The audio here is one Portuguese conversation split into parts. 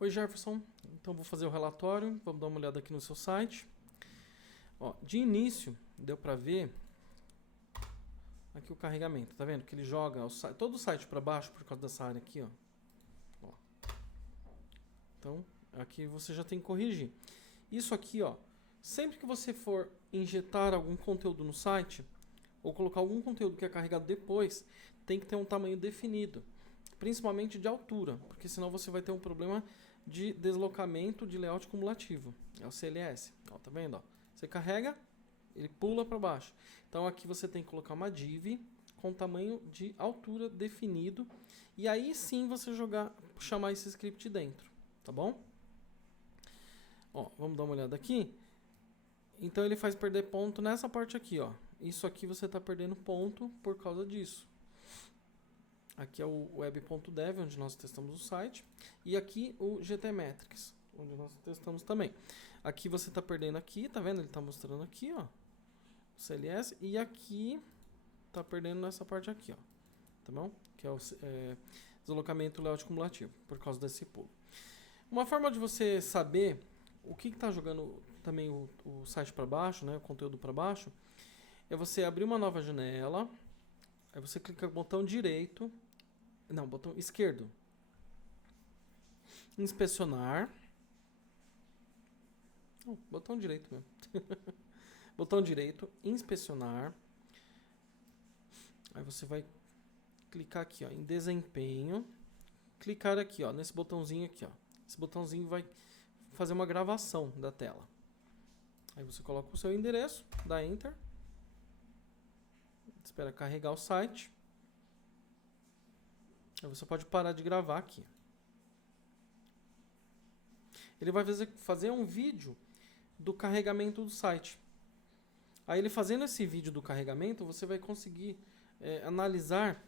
Oi Jefferson, então vou fazer o relatório, vamos dar uma olhada aqui no seu site. Ó, de início, deu para ver aqui o carregamento, tá vendo? Que ele joga todo o site para baixo por causa dessa área aqui, ó. Então, aqui você já tem que corrigir. Isso aqui, ó, sempre que você for injetar algum conteúdo no site, ou colocar algum conteúdo que é carregado depois, tem que ter um tamanho definido. Principalmente de altura, porque senão você vai ter um problema de deslocamento de layout cumulativo. É o CLS. Ó, tá vendo? Ó? Você carrega, ele pula para baixo. Então aqui você tem que colocar uma div com tamanho de altura definido. E aí sim você chamar esse script dentro. Tá bom? Ó, vamos dar uma olhada aqui. Então ele faz perder ponto nessa parte aqui. Ó. Isso aqui você está perdendo ponto por causa disso. Aqui é o web.dev, onde nós testamos o site. E aqui o GTmetrix, onde nós testamos também. Aqui você está perdendo aqui, tá vendo? Ele está mostrando aqui, ó, o CLS. E aqui está perdendo nessa parte aqui, ó. Tá bom? Que é o deslocamento layout cumulativo, por causa desse pulo. Uma forma de você saber o que está jogando também o site para baixo, né, o conteúdo para baixo, é você abrir uma nova janela. Aí você clica no botão direito. Não, botão esquerdo. Inspecionar. Botão direito mesmo. Botão direito, inspecionar. Aí você vai clicar aqui, ó, em desempenho. Clicar aqui, ó, nesse botãozinho aqui, ó. Esse botãozinho vai fazer uma gravação da tela. Aí você coloca o seu endereço, dá Enter. Espera carregar o site. Aí você pode parar de gravar aqui. Ele vai fazer um vídeo do carregamento do site. Aí ele fazendo esse vídeo do carregamento, você vai conseguir analisar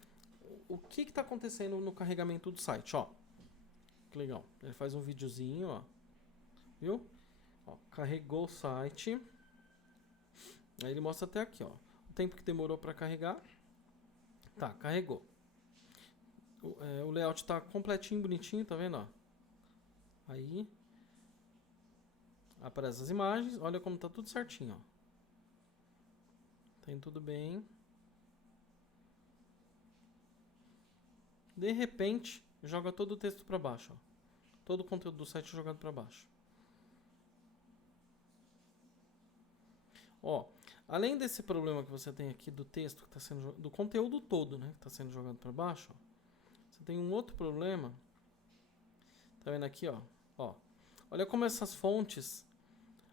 o que está acontecendo no carregamento do site. Ó, que legal. Ele faz um videozinho, ó. Viu? Ó, carregou o site. Aí ele mostra até aqui, ó. O tempo que demorou para carregar. Tá, carregou. O layout tá completinho, bonitinho, tá vendo? Ó? Aí aparece as imagens, olha como tá tudo certinho, ó. Tá indo tudo bem. De repente, joga todo o texto para baixo, ó. Todo o conteúdo do site jogado para baixo. Ó, além desse problema que você tem aqui do texto que tá sendo do conteúdo todo, né, que está sendo jogado para baixo, ó, você tem um outro problema. Tá vendo aqui, ó? Ó, olha como essas fontes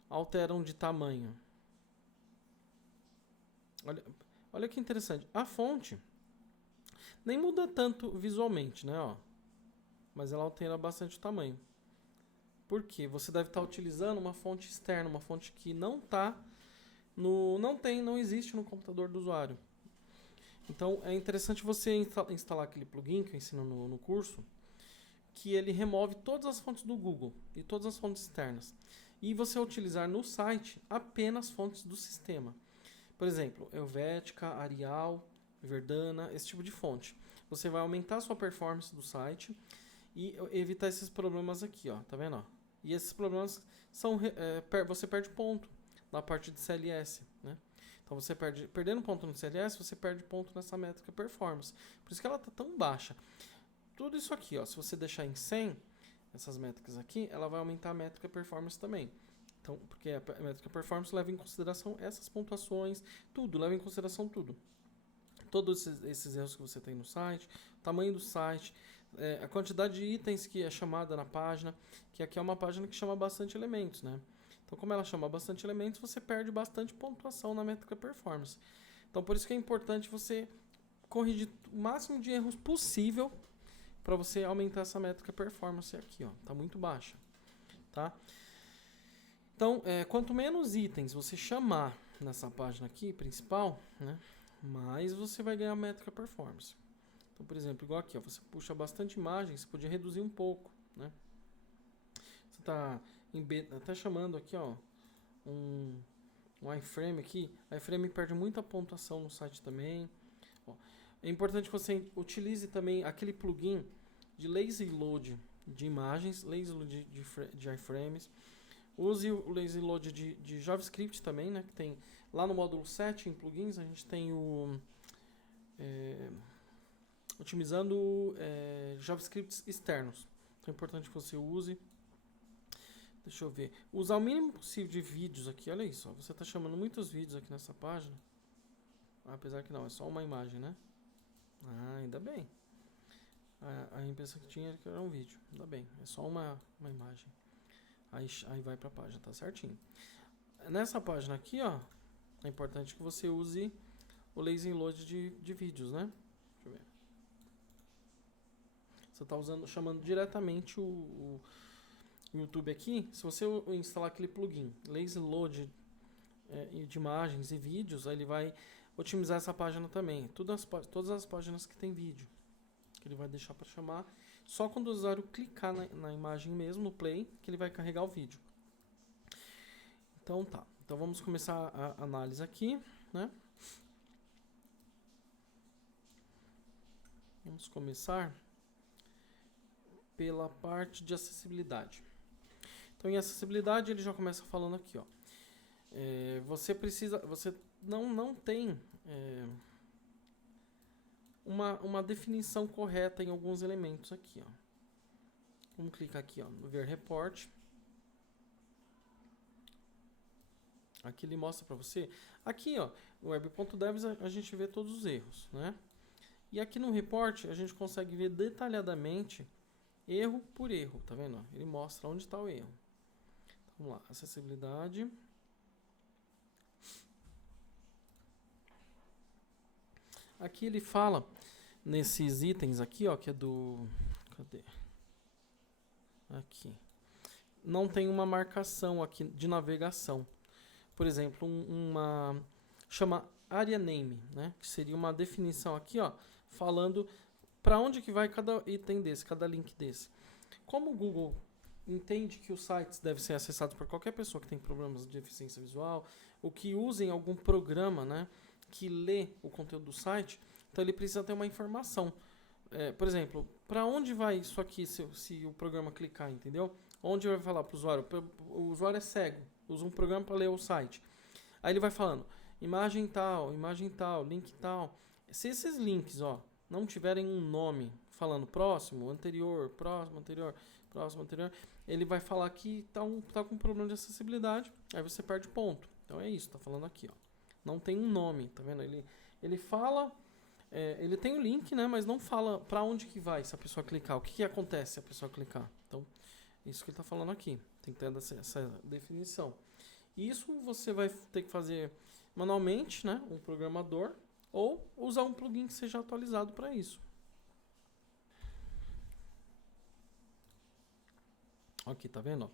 alteram de tamanho. Olha que interessante. A fonte nem muda tanto visualmente, né? Ó, mas ela altera bastante o tamanho. Por quê? Você deve estar utilizando uma fonte externa, uma fonte que não existe no computador do usuário. Então é interessante você instalar aquele plugin que eu ensino no curso, que ele remove todas as fontes do Google e todas as fontes externas. E você utilizar no site apenas fontes do sistema. Por exemplo, Helvetica, Arial, Verdana, esse tipo de fonte. Você vai aumentar a sua performance do site e evitar esses problemas aqui, ó. Tá vendo? Ó? E esses problemas são você perde ponto na parte de CLS, né? Então você perdendo ponto no CLS, você perde ponto nessa métrica performance. Por isso que ela tá tão baixa. Tudo isso aqui, ó, se você deixar em 100, essas métricas aqui, ela vai aumentar a métrica performance também. Então, porque a métrica performance leva em consideração essas pontuações, tudo, leva em consideração tudo. Todos esses erros que você tem no site, o tamanho do site, a quantidade de itens que é chamada na página, que aqui é uma página que chama bastante elementos, né? Então, como ela chama bastante elementos, você perde bastante pontuação na métrica performance. Então, por isso que é importante você corrigir o máximo de erros possível para você aumentar essa métrica performance aqui, ó, tá muito baixa, tá? Então, quanto menos itens você chamar nessa página aqui principal, né, mais você vai ganhar métrica performance. Então, por exemplo, igual aqui, ó, você puxa bastante imagem, você podia reduzir um pouco, né? Você tá até chamando aqui, ó, um iframe aqui. A iframe perde muita pontuação no site também. Ó, é importante que você utilize também aquele plugin de lazy load de imagens, lazy load de iframes. Use o lazy load de JavaScript também, né? Que tem lá no módulo 7 em plugins, a gente tem o otimizando JavaScripts externos. Então é importante que você use. Deixa eu ver. Usar o mínimo possível de vídeos aqui. Olha isso. Ó. Você está chamando muitos vídeos aqui nessa página. Apesar que não, é só uma imagem, né? Ah, ainda bem. A impressão que tinha era que era um vídeo. Ainda bem. É só uma imagem. Aí vai para a página, tá certinho. Nessa página aqui, ó, é importante que você use o lazy load de vídeos, né? Deixa eu ver. Você está chamando diretamente o YouTube aqui. Se você instalar aquele plugin lazy load de imagens e vídeos, aí ele vai otimizar essa página também. Todas as páginas que tem vídeo, que ele vai deixar para chamar. Só quando o usuário clicar na imagem mesmo, no play, que ele vai carregar o vídeo. Então tá. Então vamos começar a análise aqui, né? Vamos começar pela parte de acessibilidade. Então em acessibilidade ele já começa falando aqui, ó. Você não tem uma definição correta em alguns elementos aqui, ó. Vamos clicar aqui, ó, no ver report. Aqui ele mostra para você. Aqui, ó, no web.devs a gente vê todos os erros, né? E aqui no report a gente consegue ver detalhadamente erro por erro, tá vendo? Ele mostra onde está o erro. Vamos lá, acessibilidade. Aqui ele fala nesses itens aqui, ó, que é do... Cadê? Aqui. Não tem uma marcação aqui de navegação. Por exemplo, chama area name, né? Que seria uma definição aqui, ó, falando para onde que vai cada item desse, cada link desse. Como o Google entende que os sites devem ser acessados por qualquer pessoa que tem problemas de deficiência visual, ou que usem algum programa, né, que lê o conteúdo do site, então ele precisa ter uma informação. Por exemplo, para onde vai isso aqui se o programa clicar, entendeu? Onde vai falar para o usuário? O usuário é cego, usa um programa para ler o site. Aí ele vai falando, imagem tal, link tal. Se esses links, ó, não tiverem um nome falando próximo, anterior, próximo, anterior, próximo, anterior, ele vai falar que tá com problema de acessibilidade, aí você perde ponto. Então é isso, tá falando aqui, ó. Não tem um nome, tá vendo? Ele fala, ele tem o link, né, mas não fala para onde que vai se a pessoa clicar, o que acontece se a pessoa clicar. Então, isso que ele tá falando aqui, tem que ter essa definição. Isso você vai ter que fazer manualmente, né, um programador, ou usar um plugin que seja atualizado para isso. Aqui, tá vendo? Ó?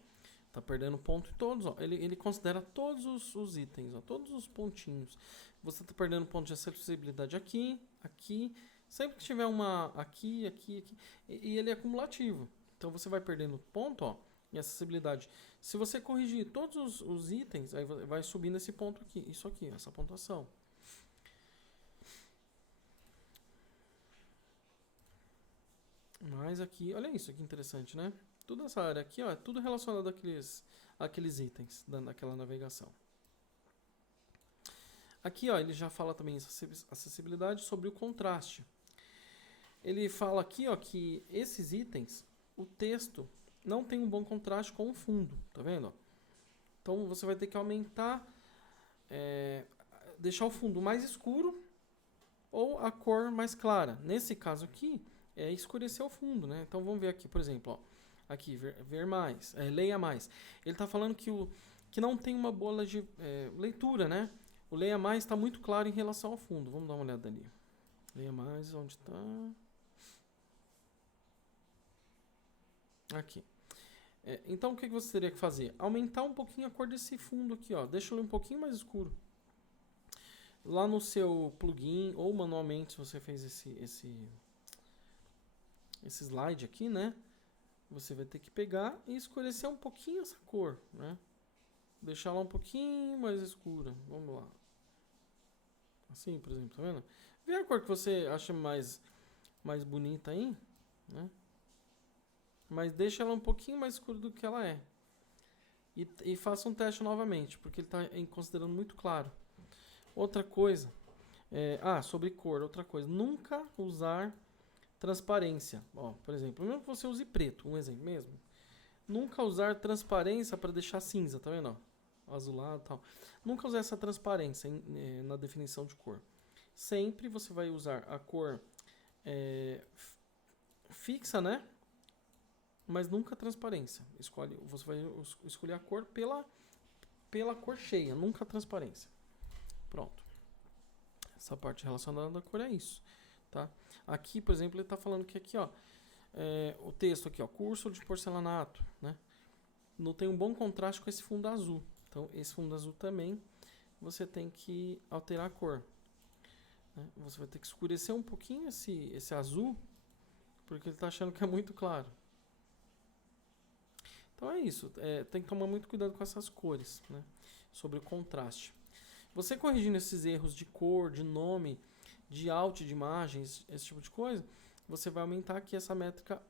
Tá perdendo ponto em todos. Ó. Ele considera todos os itens, ó, todos os pontinhos. Você tá perdendo ponto de acessibilidade aqui, aqui. Sempre que tiver uma aqui. E ele é acumulativo. Então você vai perdendo ponto, ó, em acessibilidade. Se você corrigir todos os itens, aí vai subindo esse ponto aqui. Isso aqui, essa pontuação. Mas aqui, olha isso, que interessante, né? Toda essa área aqui, ó, é tudo relacionado àqueles itens daquela navegação. Aqui, ó, ele já fala também acessibilidade sobre o contraste. Ele fala aqui, ó, que esses itens, o texto não tem um bom contraste com o fundo, tá vendo? Então você vai ter que aumentar, deixar o fundo mais escuro ou a cor mais clara. Nesse caso aqui, é escurecer o fundo, né? Então vamos ver aqui, por exemplo, ó. Aqui, ver mais, leia mais. Ele está falando que não tem uma boa leitura, né? O leia mais está muito claro em relação ao fundo. Vamos dar uma olhada ali. Leia mais, onde está? Aqui. Então o que você teria que fazer? Aumentar um pouquinho a cor desse fundo aqui, ó. Deixa ele um pouquinho mais escuro. Lá no seu plugin, ou manualmente, se você fez esse slide aqui, né? Você vai ter que pegar e escurecer um pouquinho essa cor, né? Deixar ela um pouquinho mais escura. Vamos lá. Assim, por exemplo, tá vendo? Vê a cor que você acha mais bonita aí, né? mas deixa ela um pouquinho mais escura do que ela é. E faça um teste novamente, porque ele está considerando muito claro. Outra coisa, sobre cor, outra coisa, nunca usar transparência. Ó, por exemplo, mesmo que você use preto, um exemplo mesmo. Nunca usar transparência para deixar cinza, tá vendo? Ó, azulado e tal. Nunca usar essa transparência na definição de cor. Sempre você vai usar a cor fixa, né? Mas nunca transparência. Você vai escolher a cor pela cor cheia, nunca a transparência. Pronto. Essa parte relacionada à cor é isso, tá? Aqui, por exemplo, ele está falando que aqui, ó, o texto aqui, ó, curso de porcelanato, né? Não tem um bom contraste com esse fundo azul. Então, esse fundo azul também você tem que alterar a cor. Né? Você vai ter que escurecer um pouquinho esse azul, porque ele está achando que é muito claro. Então é isso, tem que tomar muito cuidado com essas cores, né? Sobre o contraste. Você corrigindo esses erros de cor, de nome, de alt de imagens, esse tipo de coisa, você vai aumentar aqui essa métrica,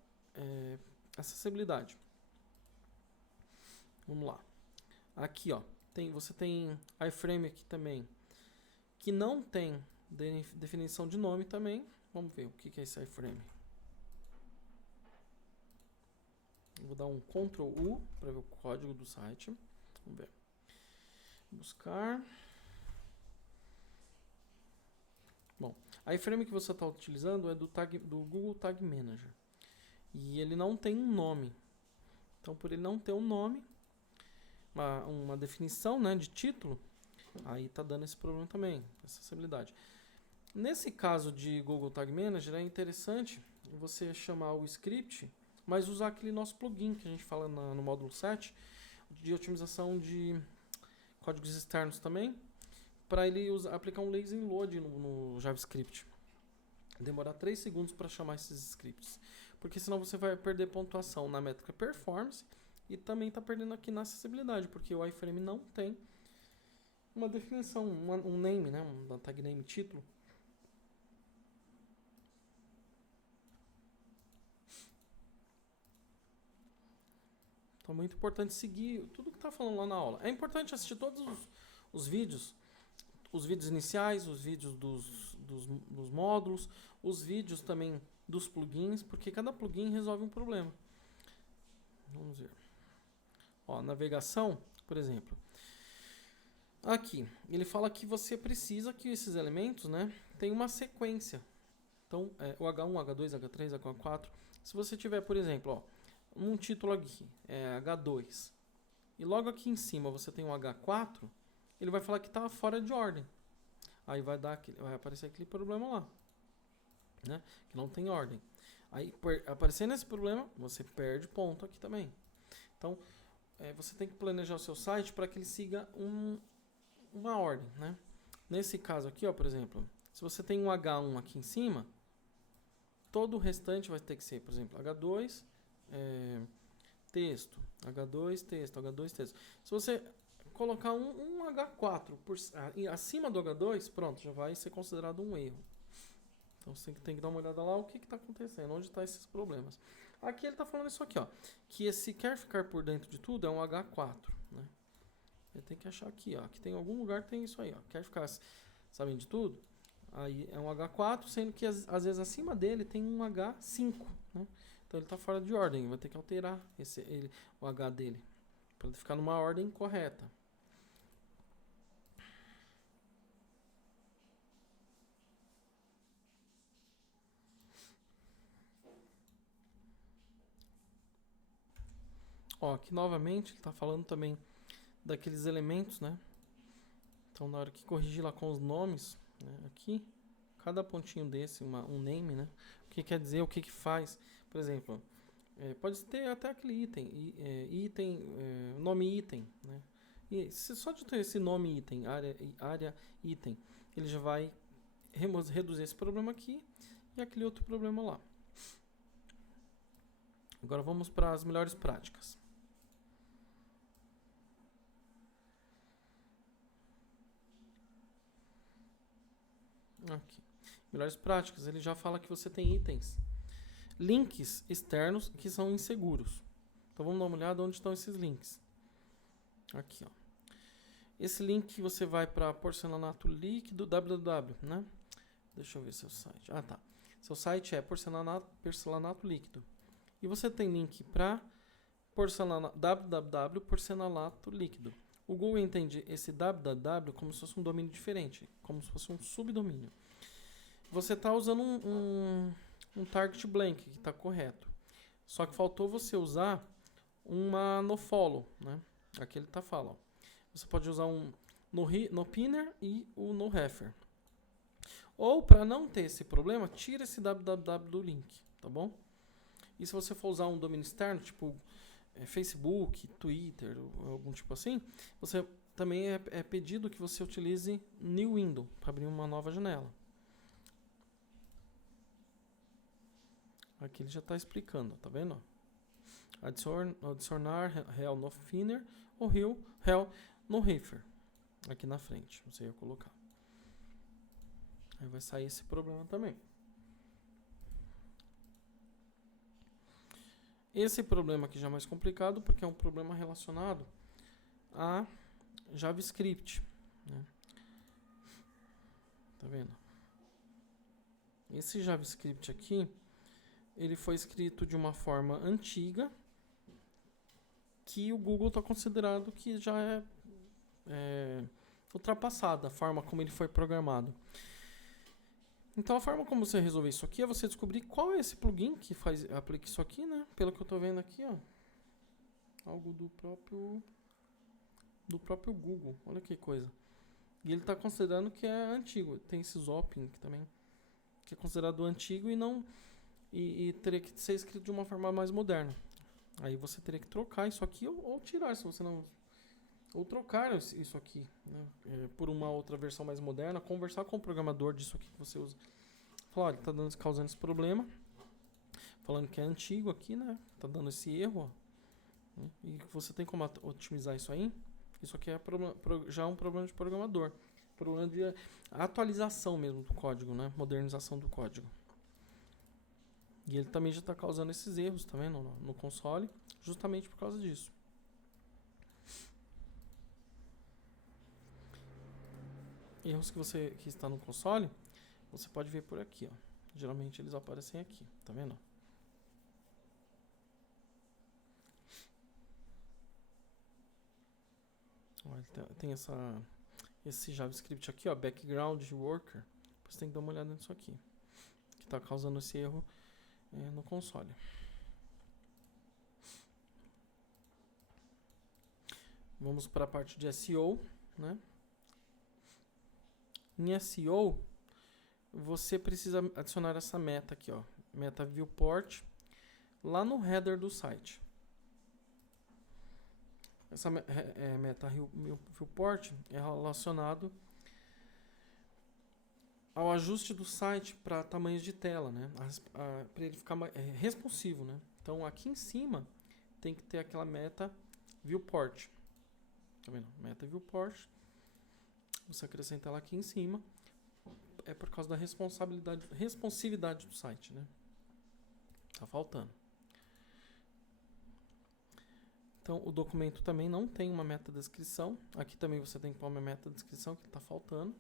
acessibilidade. Vamos lá. Aqui, ó, você tem iframe aqui também, que não tem definição de nome também. Vamos ver o que é esse iframe. Vou dar um Ctrl U para ver o código do site. Vamos ver. Buscar. Bom, a iframe que você está utilizando é do Google Tag Manager. E ele não tem um nome. Então, por ele não ter um nome, uma definição, né, de título, aí está dando esse problema também, essa acessibilidade. Nesse caso de Google Tag Manager, é interessante você chamar o script, mas usar aquele nosso plugin que a gente fala no módulo 7, de otimização de códigos externos também, para ele aplicar um lazy load no JavaScript. Demorar 3 segundos para chamar esses scripts, porque senão você vai perder pontuação na métrica performance e também está perdendo aqui na acessibilidade, porque o iframe não tem uma definição, um name, né, um tag name título. Então é muito importante seguir tudo que está falando lá na aula. É importante assistir todos os vídeos iniciais, os vídeos dos módulos, os vídeos também dos plugins, porque cada plugin resolve um problema. Vamos ver. Ó, navegação, por exemplo. Aqui, ele fala que você precisa que esses elementos, né, tenham uma sequência. Então, o H1, H2, H3, H4. Se você tiver, por exemplo, ó, um título aqui, H2, e logo aqui em cima você tem um H4, ele vai falar que está fora de ordem. Aí vai aparecer aquele problema lá, né? Que não tem ordem. Aí, aparecendo esse problema, você perde ponto aqui também. Então, você tem que planejar o seu site para que ele siga uma ordem, né? Nesse caso aqui, ó, por exemplo, se você tem um H1 aqui em cima, todo o restante vai ter que ser, por exemplo, H2, texto, H2, texto, H2, texto. Se você colocar um H4 acima do H2, pronto, já vai ser considerado um erro. Então você tem que dar uma olhada lá o que está acontecendo, onde estão esses problemas. Aqui ele está falando isso aqui, ó, que esse quer ficar por dentro de tudo é um H4, né? Ele tem que achar aqui, ó, que tem algum lugar que tem isso aí, ó, quer ficar sabendo de tudo, aí é um H4, sendo que às vezes acima dele tem um H5, né? Então ele está fora de ordem, vai ter que alterar o H dele, para ele ficar numa ordem correta. Ó, aqui novamente ele está falando também daqueles elementos, né? Então na hora que corrigir lá com os nomes, né? Aqui, cada pontinho desse, um name, né? O que quer dizer, o que faz. Por exemplo, pode ter até aquele nome item, né? E só de ter esse nome item, área item, ele já vai reduzir esse problema aqui e aquele outro problema lá. Agora vamos para as melhores práticas. Aqui. Melhores práticas, ele já fala que você tem itens. links externos que são inseguros. Então vamos dar uma olhada onde estão esses links. Aqui, ó. Esse link você vai para porcelanato líquido www, né? Deixa eu ver seu site. Ah, tá. Seu site é porcelanato líquido. E você tem link para www porcelanato líquido. O Google entende esse www como se fosse um domínio diferente, como se fosse um subdomínio. Você está usando um target blank, que está correto. Só que faltou você usar uma nofollow, né? Aqui ele fala, ó. Você pode usar um no pinner e o no refer. Ou, para não ter esse problema, tira esse www do link, tá bom? E se você for usar um domínio externo, tipo Facebook, Twitter, ou algum tipo assim, você também é pedido que você utilize New Window para abrir uma nova janela. Aqui ele já está explicando, tá vendo? Adicionar rel no finner ou rel no refer. Aqui na frente, você ia colocar. Aí vai sair esse problema também. Esse problema aqui já é mais complicado, porque é um problema relacionado a JavaScript, né? Tá vendo? Esse JavaScript aqui, ele foi escrito de uma forma antiga, que o Google está considerando que já é ultrapassada a forma como ele foi programado. Então a forma como você resolver isso aqui é você descobrir qual é esse plugin que aplica isso aqui, né? Pelo que eu estou vendo aqui, ó. Algo do próprio Google. Olha que coisa. E ele está considerando que é antigo. Tem esse Zopin que também que é considerado antigo e não e teria que ser escrito de uma forma mais moderna. Aí você teria que trocar isso aqui ou tirar, se você não... Ou trocar isso aqui, né, por uma outra versão mais moderna, conversar com o programador disso aqui que você usa. Falar, olha, está causando esse problema, falando que é antigo aqui, né? Está dando esse erro, ó, né, e você tem como otimizar isso aí. Isso aqui é já um problema de programador. Problema de atualização mesmo do código, né? Modernização do código. E ele também já está causando esses erros, tá vendo? No console, justamente por causa disso. Erros que está no console, você pode ver por aqui, ó. Geralmente eles aparecem aqui, tá vendo? Tem esse JavaScript aqui, ó, background worker. Você tem que dar uma olhada nisso aqui, que está causando esse erro no console. Vamos para a parte de SEO, né? Em SEO, você precisa adicionar essa meta aqui, ó, meta viewport, lá no header do site. Essa meta viewport é relacionado ao ajuste do site para tamanhos de tela, né? Para ele ficar mais responsivo, né? Então aqui em cima tem que ter aquela meta viewport. Tá vendo? Meta viewport. Você acrescenta ela aqui em cima. É por causa da responsividade do site, né? Tá faltando. Então o documento também não tem uma meta descrição. Aqui também você tem que pôr uma meta descrição que está faltando.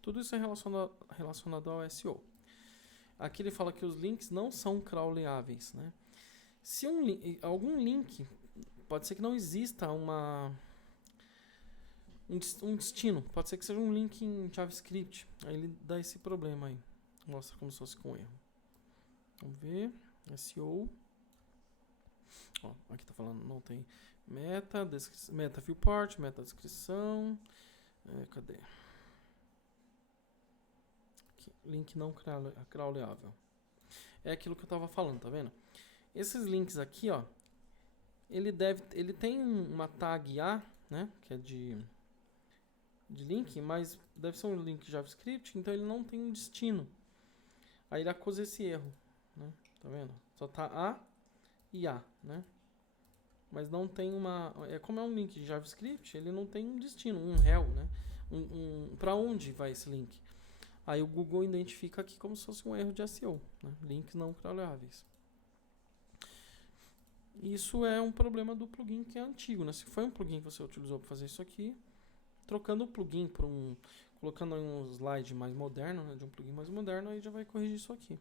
Tudo isso é relacionado ao SEO. Aqui ele fala que os links não são crawleáveis, né? Se algum link, pode ser que não exista um destino. Pode ser que seja um link em JavaScript. Aí ele dá esse problema aí. Mostra como se fosse com erro. Vamos ver. SEO. Ó, aqui tá falando, não tem meta viewport, meta descrição. Cadê? Aqui, link não crawleável. É aquilo que eu tava falando, tá vendo? Esses links aqui, ó, ele tem uma tag A, né, que é de link, mas deve ser um link JavaScript, então ele não tem um destino. Aí ele acusa esse erro, né? Tá vendo? Só tá A e A, né? Mas não tem como é um link de JavaScript, ele não tem um destino, um rel, né? Para onde vai esse link? Aí o Google identifica aqui como se fosse um erro de SEO, né? Links não crawláveis. Isso é um problema do plugin que é antigo, né? Se foi um plugin que você utilizou para fazer isso aqui, trocando o plugin por colocando um slide mais moderno, né? De um plugin mais moderno, aí já vai corrigir isso aqui.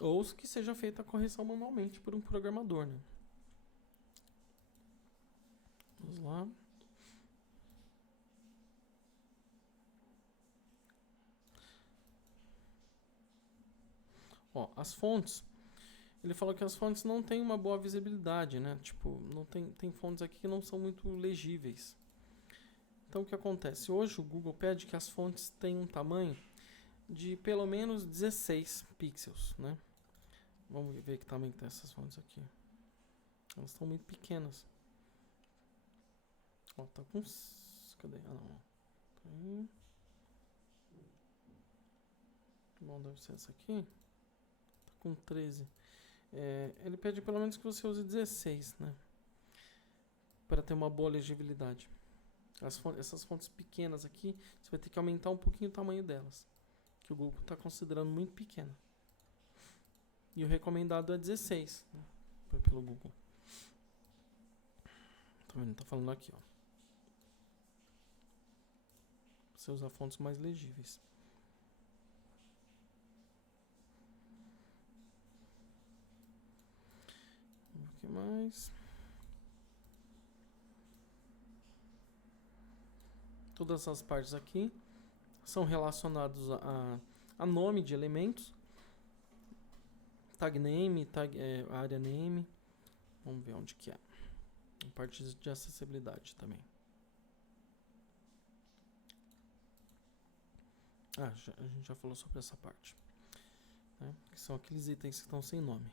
Ou que seja feita a correção manualmente por um programador, né? Vamos lá. Ó, as fontes. Ele falou que as fontes não têm uma boa visibilidade, né? Tipo, não tem fontes aqui que não são muito legíveis. Então, o que acontece? Hoje o Google pede que as fontes tenham um tamanho de pelo menos 16 pixels, né? Vamos ver que tamanho tem essas fontes aqui. Elas estão muito pequenas. Ó, tá com... Cadê? Ah, não. Aí. Bom, deve ser essa aqui. Tá com 13. Ele pede pelo menos que você use 16, né? Para ter uma boa legibilidade. Essas fontes pequenas aqui, você vai ter que aumentar um pouquinho o tamanho delas. Que o Google está considerando muito pequena. E o recomendado é 16, né? Pelo Google. Tá vendo? Tá falando aqui, ó. Você usa fontes mais legíveis. O que mais? Todas essas partes aqui são relacionadas a nome de elementos. Tag name, area name. Vamos ver onde que é. A parte de acessibilidade também. A gente já falou sobre essa parte. Né? Que são aqueles itens que estão sem nome.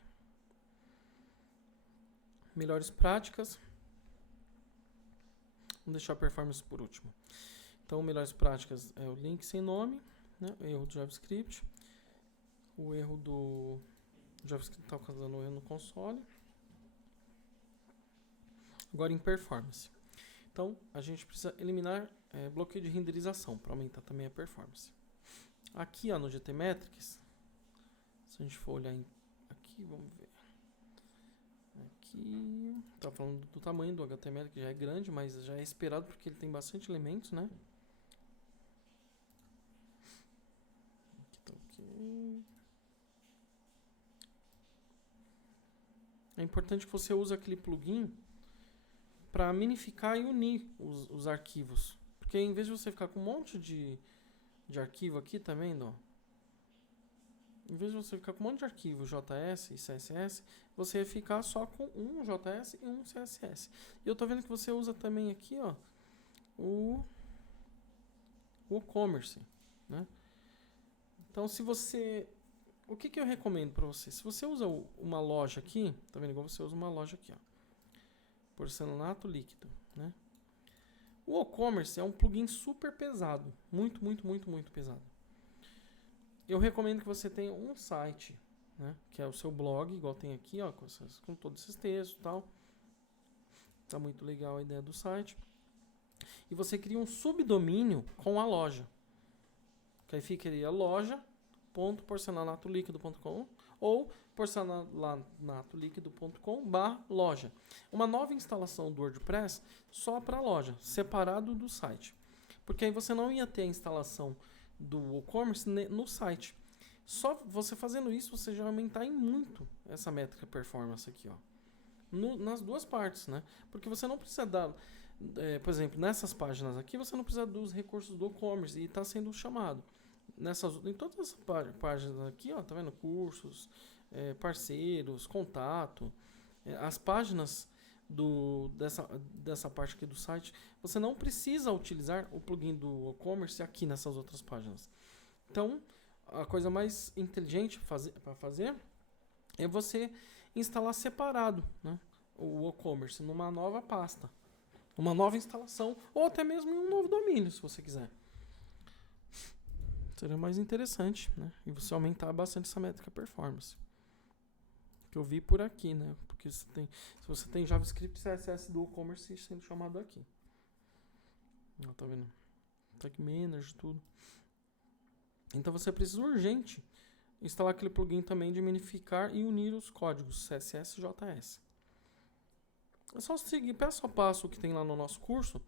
Melhores práticas. Vamos deixar a performance por último. Então, melhores práticas é o link sem nome, né? O erro do JavaScript. O erro do JavaScript está causando um erro no console. Agora em performance. Então, a gente precisa eliminar bloqueio de renderização para aumentar também a performance. Aqui, ó, no GTmetrix, se a gente for olhar aqui, vamos ver. Aqui, tá falando do tamanho do HTML, que já é grande, mas já é esperado porque ele tem bastante elementos, né? Aqui tá ok. É importante que você use aquele plugin para minificar e unir os arquivos. Porque em vez de você ficar com um monte de arquivo aqui, tá vendo? Em vez de você ficar com um monte de arquivo JS e CSS, você vai ficar só com um JS e um CSS. E eu tô vendo que você usa também aqui, ó, o WooCommerce, né? Então, se você... O que eu recomendo para você? Se você usa uma loja aqui, tá vendo? Igual você usa uma loja aqui, ó. Porcelanato líquido, né? O WooCommerce é um plugin super pesado. Muito, muito, muito, muito pesado. Eu recomendo que você tenha um site, né? Que é o seu blog, igual tem aqui, ó, com todos esses textos e tal. Tá muito legal a ideia do site. E você cria um subdomínio com a loja. Que aí ficaria loja.porcelanatoliquido.com ou porcelanatoliquido.com/loja. Uma nova instalação do WordPress só para a loja, separado do site. Porque aí você não ia ter a instalação do WooCommerce no site. Só você fazendo isso, você já vai aumentar em muito essa métrica performance aqui, ó. Nas duas partes, né? Porque você não precisa dar... por exemplo, nessas páginas aqui, você não precisa dos recursos do WooCommerce e está sendo chamado. Em todas as páginas aqui, ó, tá vendo? Cursos, parceiros, contato. As páginas dessa parte aqui do site, você não precisa utilizar o plugin do WooCommerce aqui nessas outras páginas. Então, a coisa mais inteligente para fazer é você instalar separado, né, o WooCommerce numa nova pasta, uma nova instalação, ou até mesmo em um novo domínio, se você quiser. Seria mais interessante, né? E você aumentar bastante essa métrica performance. Que eu vi por aqui, né? Porque se você tem JavaScript e CSS do WooCommerce sendo chamado aqui. Ó, tá vendo? Tag Manager, tudo. Então você precisa urgente instalar aquele plugin também de minificar e unir os códigos CSS e JS. É só seguir passo a passo o que tem lá no nosso curso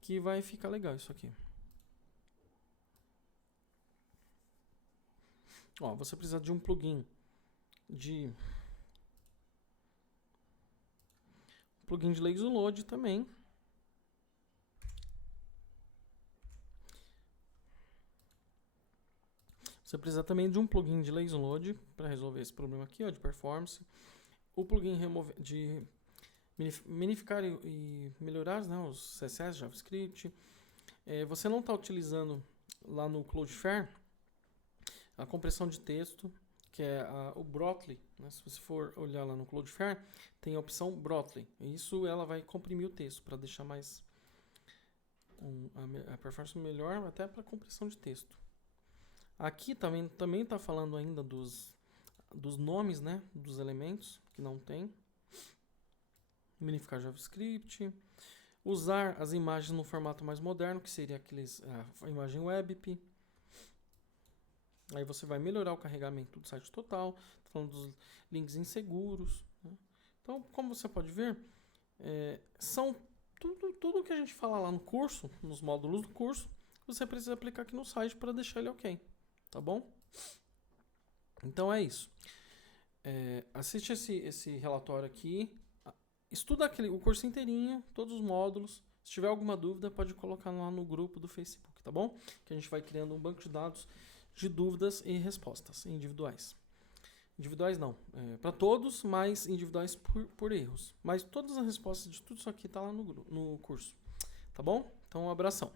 que vai ficar legal isso aqui. Ó, você precisa de um plugin de lazy load também. Você precisa também de um plugin de lazy load para resolver esse problema aqui, ó, de performance. O plugin de minificar e melhorar, né, os CSS, JavaScript. Você não está utilizando lá no Cloudflare a compressão de texto, que é o Brotli, né? Se você for olhar lá no Cloudflare, tem a opção Brotli. Isso ela vai comprimir o texto para deixar mais a performance melhor, até para compressão de texto. Aqui também está falando ainda dos nomes, né, dos elementos que não tem. Minificar JavaScript. Usar as imagens no formato mais moderno, que seria a imagem WebP. Aí você vai melhorar o carregamento do site total. Tô falando dos links inseguros. Né? Então, como você pode ver, são tudo que a gente fala lá no curso, nos módulos do curso, você precisa aplicar aqui no site para deixar ele ok. Tá bom? Então é isso. Assiste esse relatório aqui. Estuda o curso inteirinho, todos os módulos. Se tiver alguma dúvida, pode colocar lá no grupo do Facebook, tá bom? Que a gente vai criando um banco de dados de dúvidas e respostas individuais. Individuais não, para todos, mas individuais por erros. Mas todas as respostas de tudo isso aqui tá lá no curso, tá bom? Então um abração.